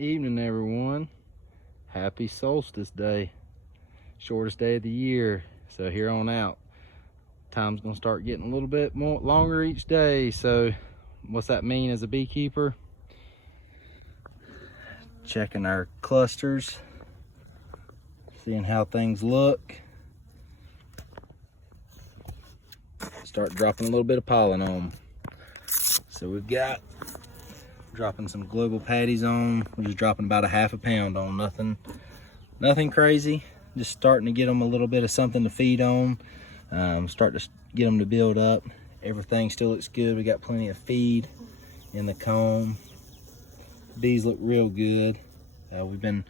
Evening, everyone. Happy solstice day. Shortest day of the year. So here on out, time's gonna start getting a little bit more longer each day. So what's that mean as a beekeeper? Checking our clusters, seeing how things look. Start dropping a little bit of pollen on them. So we've got dropping some global patties on. We're just dropping about a half a pound on, nothing crazy. Just starting to get them a little bit of something to feed on. Start to get them to build up. Everything still looks good. We got plenty of feed in the comb. Bees look real good. We've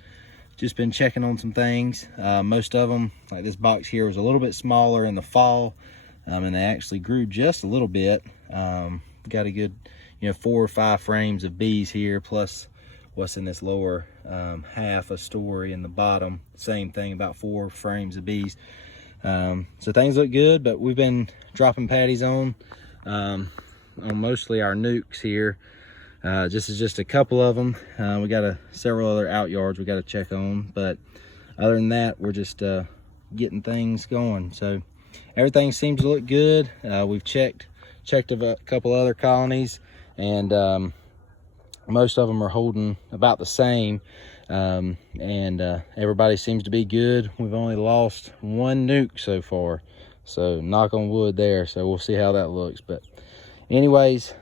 just been checking on some things. Most of them, like this box here, was a little bit smaller in the fall, and they actually grew just a little bit. Got a good 4 or 5 frames of bees here, plus what's in this lower half a story in the bottom. Same thing, about 4 frames of bees. So things look good, but we've been dropping patties on mostly our nukes here. This is just a couple of them. We got several other out yards we got to check on, but other than that, we're just getting things going. So everything seems to look good. We've checked a couple other colonies, and most of them are holding about the same, and everybody seems to be good. We've only lost 1 nuke so far, so knock on wood there. So we'll see how that looks. But anyways,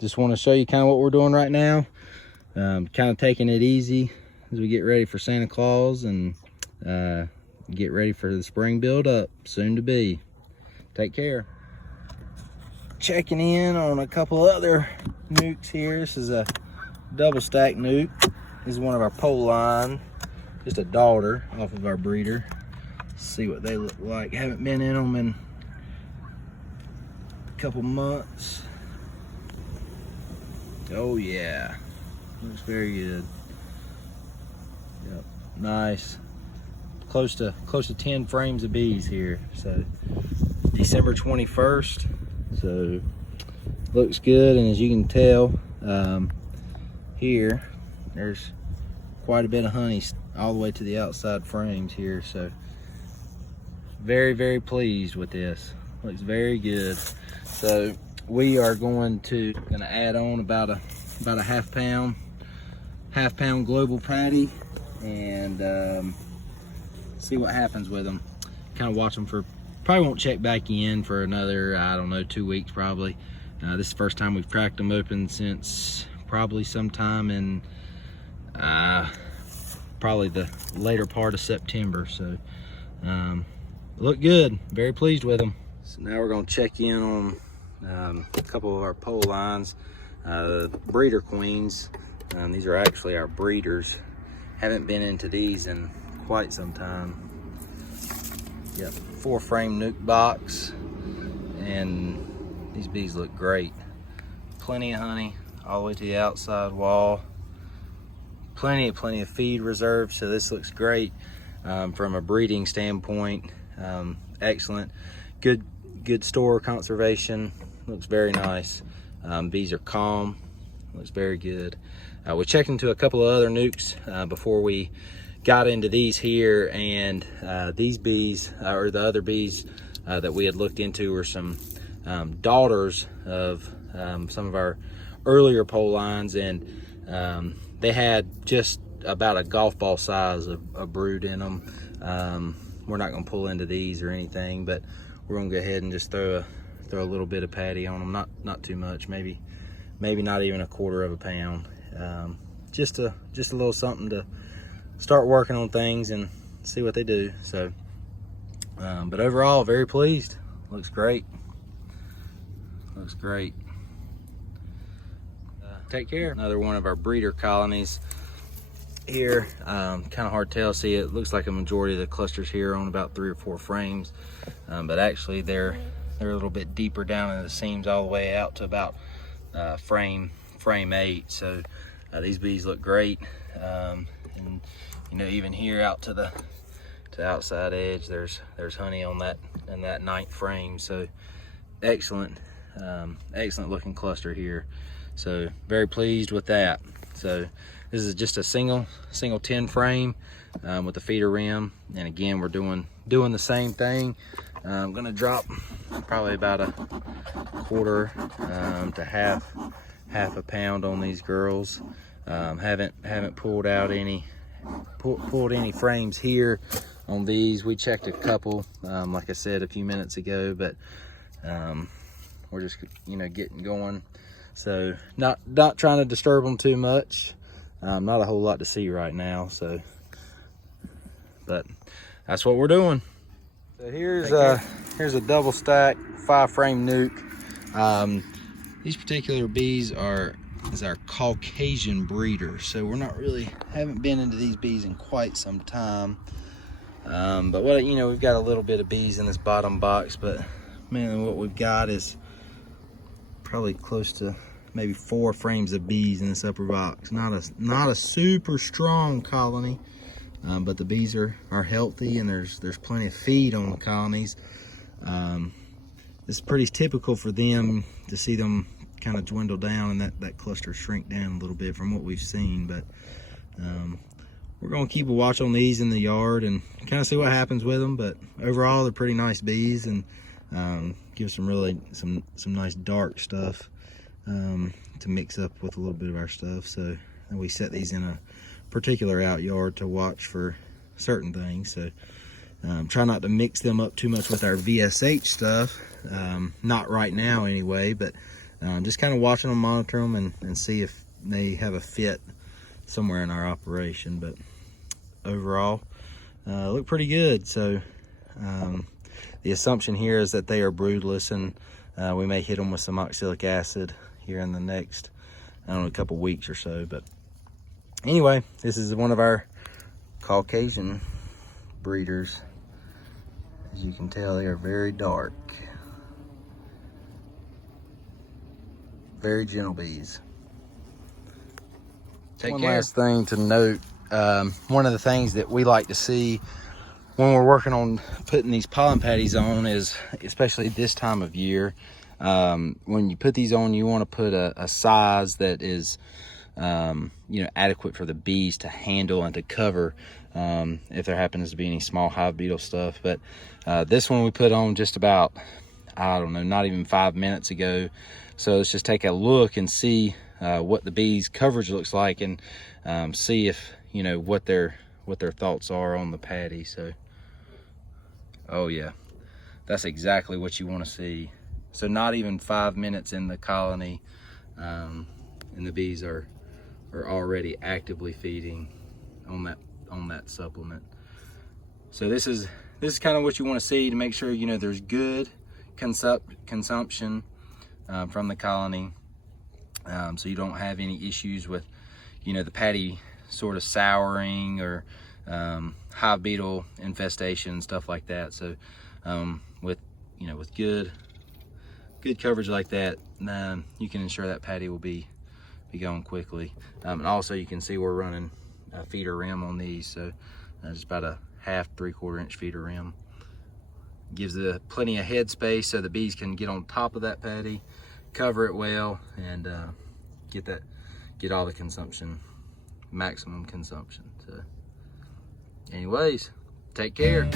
just want to show you kind of what we're doing right now. Kind of taking it easy as we get ready for Santa Claus and get ready for the spring build up soon to be. Take care. Checking in on a couple other nukes here. This is a double stack nuke. This is one of our pollen, just a daughter off of our breeder. Let's see what they look like. Haven't been in them in a couple months. Oh yeah, looks very good. Yep, nice. Close to 10 frames of bees here. So December 21st. So looks good, and as you can tell, here there's quite a bit of honey all the way to the outside frames here. So very pleased with this. Looks very good. So we are gonna add on about a half pound global patty, and see what happens with them. Kind of watch them for, probably won't check back in for another, I don't know, 2 weeks probably. This is the first time we've cracked them open since probably sometime in probably the later part of September. So look good, very pleased with them. So now we're going to check in on a couple of our pole lines, breeder queens. These are actually our breeders. Haven't been into these in quite some time. Yep, 4 frame nuke box, and these bees look great. Plenty of honey all the way to the outside wall. Plenty of feed reserved, so this looks great from a breeding standpoint. Excellent, good store conservation. Looks very nice. Bees are calm. Looks very good. We checked into a couple of other nukes before we got into these here, and these bees, or the other bees that we had looked into, were some daughters of some of our earlier pole lines, and they had just about a golf ball size of brood in them. We're not going to pull into these or anything, but we're going to go ahead and just throw a little bit of patty on them. Not too much, maybe not even a 1/4 of a pound. Just a little something to start working on things and see what they do. So but overall, very pleased. Looks great. Take care. Another one of our breeder colonies here. Kind of hard to tell. See, it looks like a majority of the clusters here are on about 3 or 4 frames, but actually they're a little bit deeper down in the seams, all the way out to about frame 8. So these bees look great, and even here out to the outside edge, there's honey on that in that 9th frame. So excellent looking cluster here. So very pleased with that. So This is just a single 10 frame with a feeder rim. And again, we're doing the same thing. I'm gonna drop probably about a quarter to half a pound on these girls. Haven't pulled out any frames here on these. We checked a couple, like I said a few minutes ago, but we're just getting going. So not trying to disturb them too much. Not a whole lot to see right now, so but that's what we're doing. So here's a double stack 5-frame nuke. These particular bees is our Caucasian breeder, so haven't been into these bees in quite some time. But we've got a little bit of bees in this bottom box, but man, what we've got is probably close to maybe 4 frames of bees in this upper box. Not a super strong colony, but the bees are healthy, and there's plenty of feed on the colonies. It's pretty typical for them to see them kind of dwindle down and that cluster shrink down a little bit from what we've seen. But we're going to keep a watch on these in the yard and kind of see what happens with them. But overall, they're pretty nice bees, and give some nice dark stuff to mix up with a little bit of our stuff. So we set these in a particular out yard to watch for certain things. So try not to mix them up too much with our VSH stuff, not right now anyway, but just kind of watching them, monitor them, and see if they have a fit somewhere in our operation. But overall, look pretty good. So the assumption here is that they are broodless, and we may hit them with some oxalic acid here in the next, a couple weeks or so. But anyway, this is one of our Caucasian breeders. As you can tell, they are very dark, very gentle bees. One last thing to note, one of the things that we like to see when we're working on putting these pollen patties on is, especially this time of year, when you put these on, you want to put a size that is adequate for the bees to handle and to cover, if there happens to be any small hive beetle stuff. But this one we put on just about, I don't know, not even 5 minutes ago. So let's just take a look and see what the bees coverage looks like, and see if what their thoughts are on the patty. So oh yeah, that's exactly what you want to see. So not even 5 minutes in the colony, and the bees are already actively feeding on that supplement. So this is kind of what you want to see to make sure there's good consumption from the colony, so you don't have any issues with the patty sort of souring or hive beetle infestation, stuff like that. So with good coverage like that, you can ensure that patty will be going quickly. And also you can see we're running a feeder rim on these, so just about a 1/2 3/4 inch feeder rim. Gives it plenty of head space so the bees can get on top of that patty, cover it well, and get all the consumption, maximum consumption. So anyways, take care.